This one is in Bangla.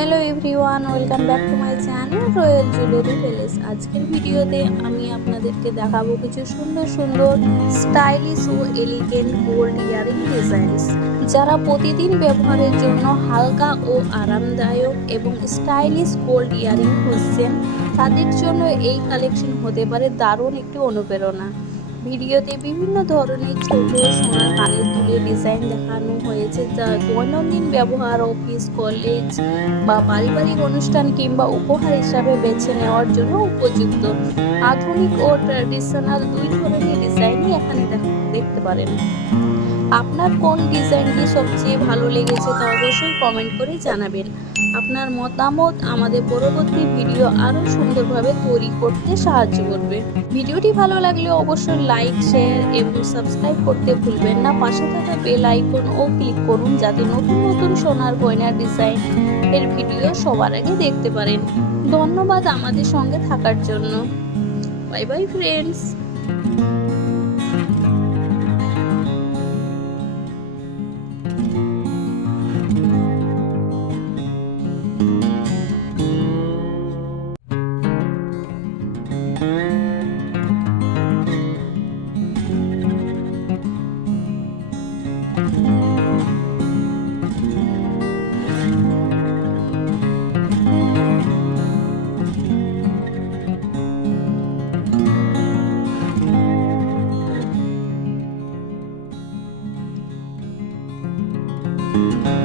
Hello everyone, welcome back to my channel royal jewellery palace. আজকের ভিডিওতে আমি আপনাদেরকে দেখাবো কিছু সুন্দর সুন্দর স্টাইলিশ ও এলিগেন্ট গোল্ড ইয়ারিং ডিজাইনস। যারা প্রতিদিন ব্যবহারের জন্য হালকা ও আরামদায়ক এবং স্টাইলিশ গোল্ড ইয়ারিং খুঁজছেন, তাদের জন্য এই কালেকশন হতে পারে দারুণ একটি অনুপ্রেরণা। ভিডিওতে বিভিন্ন ধরনের ছোট সোনার কানের দুলের ডিজাইন দেখানো হয়েছে, যা দৈনন্দিন ব্যবহার, অফিস, কলেজ বা পারিবারিক অনুষ্ঠান কিংবা উপহার হিসাবে বেছে নেওয়ার জন্য উপযুক্ত। আধুনিক ও ট্র্যাডিশনাল দুই ধরনের ডিজাইনই এখানে দেখতে পারেন। আপনার কোন ডিজাইনটি সবচেয়ে ভালো লেগেছে তা অবশ্যই কমেন্ট করে জানাবেন। আপনার মতামত আমাদের পরবর্তী ভিডিও আরও সুন্দরভাবে তৈরি করতে সাহায্য করবে। ভিডিওটি ভালো লাগলে অবশ্যই লাইক, শেয়ার এবং সাবস্ক্রাইব করতে ভুলবেন না। পাশে থাকা বেল আইকন ও ক্লিক করুন, যাতে নতুন নতুন সোনার গয়নার ডিজাইন এর ভিডিও সবার আগে দেখতে পারেন। ধন্যবাদ আমাদের সঙ্গে থাকার জন্য। Bye bye friends. Thank you.